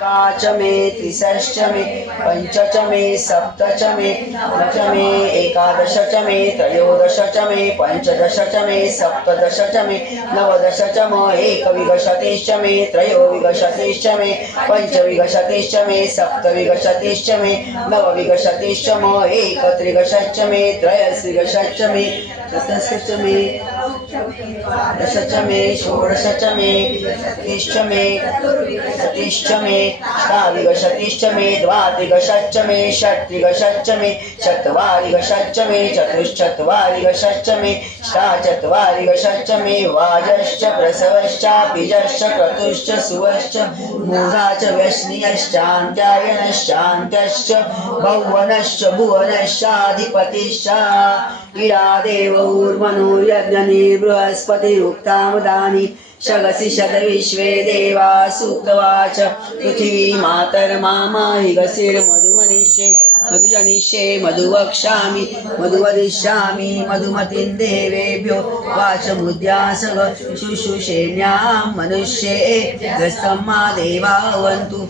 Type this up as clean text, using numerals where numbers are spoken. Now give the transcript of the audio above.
काच मे त्रिषष्च मे पंच च मे सप्त च मे नव च मे एकादश च मे त्रयोदश च मे पंचदश च मे सप्तदश च मे नवदश च म एकविंशतिश्च मे त्रयोविंशतिश्च मे पंचविंशतिश्च मे सप्तविंशतिश्च मे नवविंशतिश्च म एकत्रिंशच्च मे त्रयस्त्रिंशच्च मे चतुर्दश मे दश च मे षोडश च मे सतीश्च मे सतीश्च मे अष्टाविंशतिश्च मे द्वात्रिंशच्च मे षट्त्रिंशच्च मे चत्वारिंशच्च मे चतुश्चत्वारिंशच्च मे अष्टाचत्वारिंशच्च मे वाजश्च प्रसवश्चापिजश्च क्रतुश्च सुवश्च मूढा च व्यश्नियश्चान्त्यायनश्चान्त्यश्च भुवनश्च भुवनश्चाधिपतिश्च इडादेव ऊर्मनुर्यज्ञनि बृहस्पतिरुक्तामदानि शगसि शतविश्वे देवा सूक्तवाच पृथिवी मातर्मामाहि गसिर्मधुमनिष्ये मधुजनिष्ये मधुवक्ष्यामि मधुवदिष्यामि मधुमतिं देवेभ्यो वाचमुद्यासग शुश्रूषेण्यां मनुष्ये ग्रस्तं मा देवा भवन्तु